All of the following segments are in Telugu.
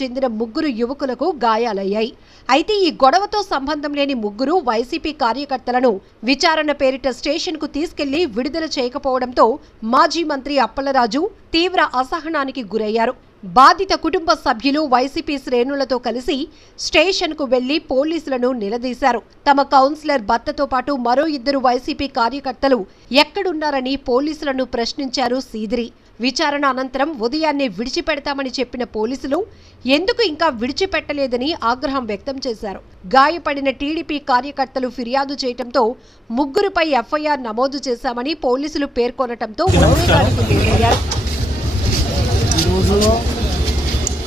చెందిన ముగ్గురు యువకులకు గాయాలయ్యాయి. అయితే ఈ గొడవతో సంబంధం లేని ముగ్గురు వైసీపీ కార్యకర్తలను విచారణ పేరిట స్టేషన్కు తీసుకెళ్లి విడుదల చేయకపోవడంతో మాజీ మంత్రి అప్పలరాజు తీవ్ర అసహనానికి గురయ్యారు. బాధిత కుటుంబ సభ్యులు వైసీపీ శ్రేణులతో కలిసి స్టేషన్కు వెళ్లి పోలీసులను నిలదీశారు. తమ కౌన్సిలర్ భర్తతో పాటు మరో ఇద్దరు వైసీపీ కార్యకర్తలు ఎక్కడున్నారని పోలీసులను ప్రశ్నించారు సీదిరి. విచారణ అనంతరం ఉదయాన్నే విడిచిపెడతామని చెప్పిన పోలీసులు ఎందుకు ఇంకా విడిచిపెట్టలేదని ఆగ్రహం వ్యక్తం చేశారు. గాయపడిన టీడీపీ కార్యకర్తలు ఫిర్యాదు చేయడంతో ముగ్గురుపై ఎఫ్ఐఆర్ నమోదు చేశామని పోలీసులు పేర్కొనడంతో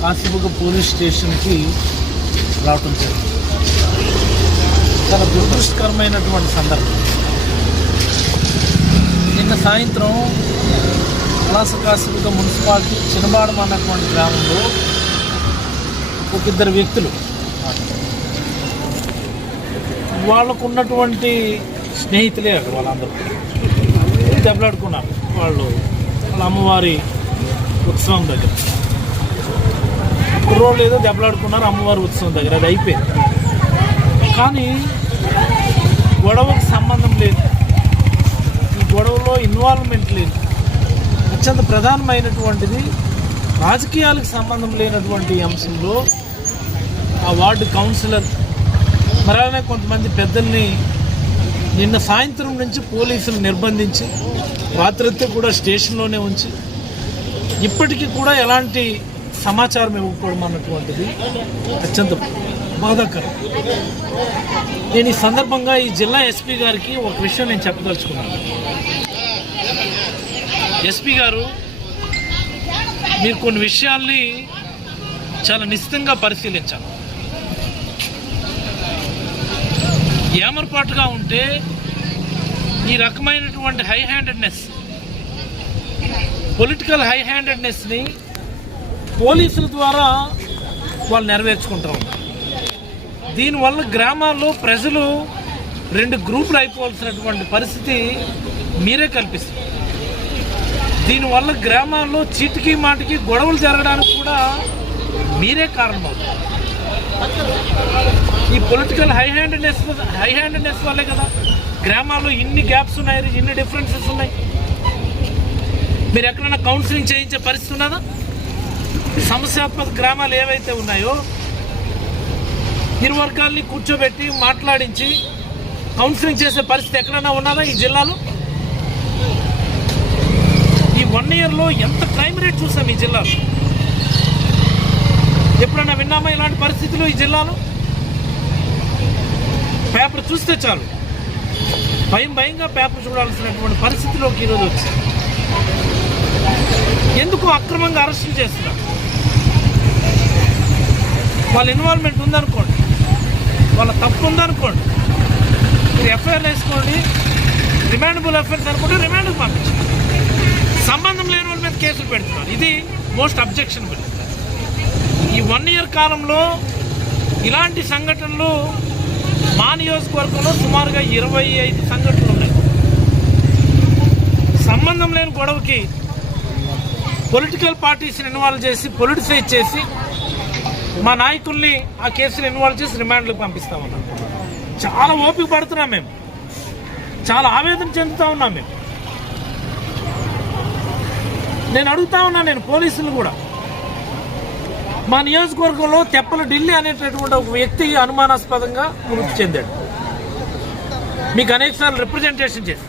కాశీబుగ్గ పోలీస్ స్టేషన్కి రావటం జరిగింది. చాలా దురదృష్టకరమైనటువంటి సందర్భం. నిన్న సాయంత్రం కాశీబుగ్గ మున్సిపాలిటీ చినబాడం అన్నటువంటి గ్రామంలో ఒక ఇద్దరు వ్యక్తులు వాళ్ళకు ఉన్నటువంటి స్నేహితులే అక్కడ వాళ్ళందరూ దెబ్బలాడుకున్నారు. వాళ్ళ అమ్మవారి ఉత్సవం దగ్గర కుర్రోళ్ళు ఏదో దెబ్బలాడుకున్నారు అమ్మవారి ఉత్సవం దగ్గర, అది అయిపోయింది. కానీ గొడవకు సంబంధం లేదు, ఈ గొడవలో ఇన్వాల్వ్మెంట్ లేదు. అత్యంత ప్రధానమైనటువంటిది రాజకీయాలకు సంబంధం లేనటువంటి అంశంలో ఆ వార్డు కౌన్సిలర్ మరనే కొంతమంది పెద్దల్ని నిన్న సాయంత్రం నుంచి పోలీసులు నిర్బంధించి రాత్రంతా కూడా స్టేషన్లోనే ఉంచి ఇప్పటికీ కూడా ఎలాంటి సమాచారం ఇవ్వకపోవడం అన్నటువంటిది అత్యంత బాధాకరం. నేను ఈ సందర్భంగా ఈ జిల్లా ఎస్పీ గారికి ఒక విషయం నేను చెప్పదలుచుకున్నాను. ఎస్పీ గారు, మీరు కొన్ని విషయాల్ని చాలా నిశ్చితంగా పరిశీలించాలి. ఏమరపాటుగా ఉంటే ఈ రకమైనటువంటి హై హ్యాండెడ్నెస్, పొలిటికల్ హై హ్యాండెడ్నెస్ని పోలీసుల ద్వారా వాళ్ళు నెరవేర్చుకుంటూ ఉన్నారు. దీనివల్ల గ్రామాల్లో ప్రజలు రెండు గ్రూపులు అయిపోవాల్సినటువంటి పరిస్థితి మీరే కల్పిస్తారు. దీనివల్ల గ్రామాల్లో చీటికి మాటికి గొడవలు జరగడానికి కూడా మీరే కారణమవుతారు. ఈ పొలిటికల్ హై హ్యాండెడ్నెస్ వల్లే కదా గ్రామాల్లో ఇన్ని గ్యాప్స్ ఉన్నాయి, ఇన్ని డిఫరెన్సెస్ ఉన్నాయి. మీరు ఎక్కడైనా కౌన్సిలింగ్ చేయించే పరిస్థితి ఉన్నదా? సమస్యాత్మక గ్రామాలు ఏవైతే ఉన్నాయో ఇరు వర్గాల్ని కూర్చోబెట్టి మాట్లాడించి కౌన్సిలింగ్ చేసే పరిస్థితి ఎక్కడైనా ఉన్నదా ఈ జిల్లాలో? ఈ 1 ఇయర్లో ఎంత క్రైమ్ రేట్ చూసాం ఈ జిల్లాలో? ఎప్పుడైనా విన్నామా ఇలాంటి పరిస్థితులు ఈ జిల్లాలో? పేపర్ చూస్తే చాలు భయంగా పేపర్ చూడాల్సినటువంటి పరిస్థితిలోకి ఈరోజు వచ్చింది. ఎందుకు అక్రమంగా అరెస్టులు చేస్తున్నారు? వాళ్ళ ఇన్వాల్వ్మెంట్ ఉందనుకోండి, వాళ్ళ తప్పు ఉందనుకోండి, మీరు ఎఫ్ఐఆర్ వేసుకోండి. రిమాండబుల్ ఎఫ్ఐఆర్స్ అనుకుంటే రిమాండ్కి పంపించండి. సంబంధం లేని వాళ్ళ మీద కేసులు పెడుతున్నారు. ఇది మోస్ట్ అబ్జెక్షనబుల్. ఈ 1 ఇయర్ కాలంలో ఇలాంటి సంఘటనలు మా నియోజకవర్గంలో సుమారుగా 25 సంఘటనలు ఉన్నాయి. సంబంధం లేని గొడవకి పొలిటికల్ పార్టీస్ని ఇన్వాల్వ్ చేసి, పొలిటిసైజ్ చేసి మా నాయకుల్ని ఆ కేసులు ఇన్వాల్వ్ చేసి రిమాండ్లకు పంపిస్తామన్నాం. చాలా ఓపిక పడుతున్నాం మేము, చాలా ఆవేదన చెందుతూ ఉన్నాం మేము. నేను అడుగుతా ఉన్నా, నేను పోలీసులు కూడా, మా నియోజకవర్గంలో తెప్పల ఢిల్లీ అనేటటువంటి ఒక వ్యక్తి అనుమానాస్పదంగా మృతి చెందాడు. మీకు అనేకసార్లు రిప్రజెంటేషన్ చేసి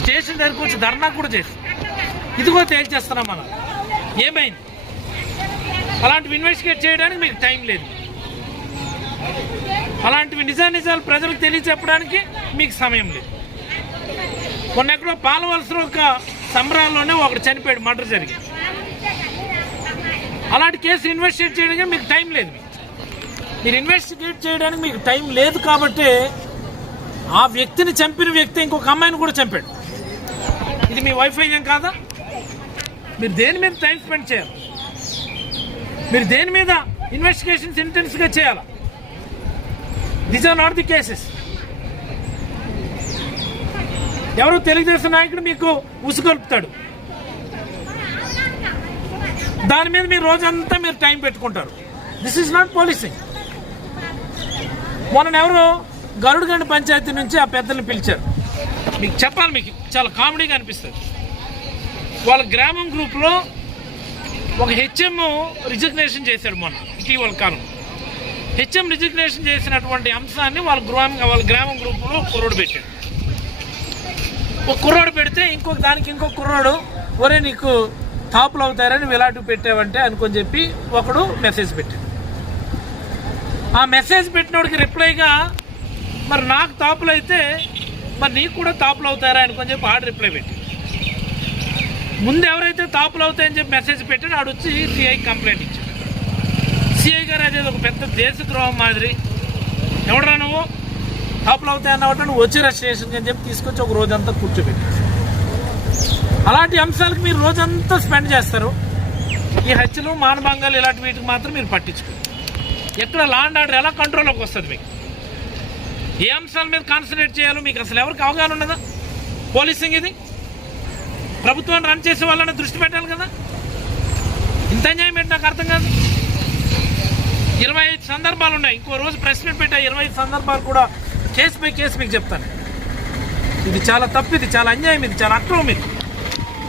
స్టేషన్ దగ్గరకు వచ్చి ధర్నా కూడా చేసి ఇదిగో తేల్చేస్తున్నాం మనం. ఏమైంది? అలాంటివి ఇన్వెస్టిగేట్ చేయడానికి మీకు టైం లేదు. అలాంటివి నిజాలు ప్రజలకు తెలియచెప్పడానికి మీకు సమయం లేదు. మొన్న ఎక్కడో పాలవలసలో ఒక సంబరాల్లోనే ఒకడు చనిపోయాడు, మర్డర్ జరిగింది. అలాంటి కేసు ఇన్వెస్టిగేట్ చేయడానికి మీకు టైం లేదు. మీరు ఇన్వెస్టిగేట్ చేయడానికి మీకు టైం లేదు కాబట్టి ఆ వ్యక్తిని చంపిన వ్యక్తి ఇంకొక అమ్మాయిని కూడా చంపాడు. ఇది మీ వైఫల్యం కాదా? మీరు దేని మీద టైం స్పెండ్ చేయాలి? మీరు దేని మీద ఇన్వెస్టిగేషన్స్ ఇంటెన్స్గా చేయాలి? These are not the cases. ఎవరు తెలుగుదేశం నాయకుడు మీకు ఉసుగొల్పుతాడు, దాని మీద మీరు రోజంతా మీరు టైం పెట్టుకుంటారు. This is not policing. మొన్న ఎవరో గరుడుగండ పంచాయతీ నుంచి ఆ పెద్దల్ని పిలిచారు. మీకు చెప్పాలి, మీకు చాలా కామెడీగా అనిపిస్తుంది. వాళ్ళ గ్రామం గ్రూప్లో ఒక హెచ్ఎం రిజిగ్నేషన్ చేశాడు మొన్న ఇటీవల కాలం. హెచ్ఎం రిజిగ్నేషన్ చేసినటువంటి అంశాన్ని వాళ్ళ గ్రామం గ్రూప్లో కుర్రోడు పెట్టాడు. ఒక కుర్రోడు పెడితే ఇంకో కుర్రోడు ఒరే నీకు తాపులు అవుతారని ఇలాంటివి పెట్టావంటే అనుకొని చెప్పి ఒకడు మెసేజ్ పెట్టాడు. ఆ మెసేజ్ పెట్టినోడికి రిప్లైగా మరి నాకు తాపులు అయితే మరి నీకు కూడా తాపులు అవుతారా అనుకొని చెప్పి ఆడు రిప్లై పెట్టాడు. ముందు ఎవరైతే తాపులు అవుతాయని చెప్పి మెసేజ్ పెట్టాడో ఆడు వచ్చి సిఐకి కంప్లైంట్ ఇచ్చాడు. సిఐ గారు అదే ఒక పెద్ద దేశద్రోహం మాదిరి, ఎవడరా నువ్వు తాపులు అవుతాయి అన్నవాట నువ్వు వచ్చిరా స్టేషన్కి అని చెప్పి తీసుకొచ్చి ఒక రోజంతా కూర్చోబెట్టారు. అలాంటి అంశాలకు మీరు రోజంతా స్పెండ్ చేస్తారు. ఈ హత్యలు మానభంగాలు ఇలాంటి వీటికి మాత్రం మీరు పట్టించుకోరు. ఎక్కడ లా అండ్ ఆర్డర్ ఎలా కంట్రోల్లోకి వస్తుంది? మీకు ఏ అంశాల మీద కాన్సన్ట్రేట్ చేయాలో మీకు అసలు ఎవరికి అవగాహన ఉన్నదా? పోలీసింగ్ ఇది ప్రభుత్వాన్ని రన్ చేసే వాళ్ళని దృష్టి పెట్టాలి కదా. ఇంత అన్యాయం ఏంటి నాకు అర్థం కాదు. 25 సందర్భాలు ఉన్నాయి. ఇంకో రోజు ప్రెస్ మీట్ పెట్టా 25 సందర్భాలు కూడా కేసు బై కేసు మీకు చెప్తాను. ఇది చాలా తప్పు, ఇది చాలా అన్యాయం, ఇది చాలా అక్రమం. ఇది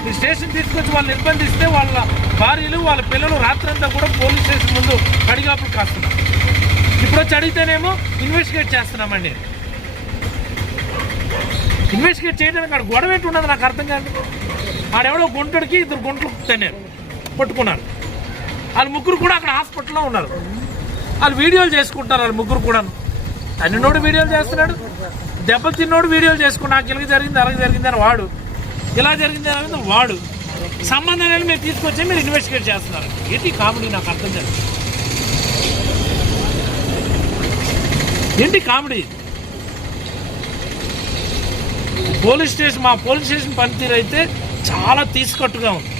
మీరు స్టేషన్ తీసుకొచ్చి వాళ్ళు నిర్బంధిస్తే వాళ్ళ భార్యలు వాళ్ళ పిల్లలు రాత్రంతా కూడా పోలీస్ స్టేషన్ ముందు కడిగాపులు కాస్తున్నారు. ఇప్పుడు వచ్చి అడిగితేనేమో ఇన్వెస్టిగేట్ చేస్తున్నామండి. ఇన్వెస్టిగేట్ చేయడానికి అక్కడ గొడవ ఏంటి ఉన్నది నాకు అర్థం కాదు. ఆడెవడో గుంటడికి 2 గుంటలు తన్నారు, పట్టుకున్నారు. వాళ్ళు ముగ్గురు కూడా అక్కడ హాస్పిటల్లో ఉన్నారు. వాళ్ళు వీడియోలు చేసుకుంటారు. వాళ్ళు ముగ్గురు కూడా తన్నినోడు వీడియోలు చేస్తున్నాడు, దెబ్బలు తిన్నోడు వీడియోలు చేసుకున్నాడు. నాకు ఇలాగ జరిగింది అలాగే జరిగింది అని వాడు, ఇలా జరిగింది అని వాడు. సంబంధం లేని మీరు తీసుకొచ్చి మీరు ఇన్వెస్టిగేట్ చేస్తున్నారు. ఏంటి కామెడీ నాకు అర్థం కాదు. ఏంటి కామెడీ? మా పోలీస్ స్టేషన్ పనితీరు అయితే చాలా తీసుకట్టుగా ఉంది.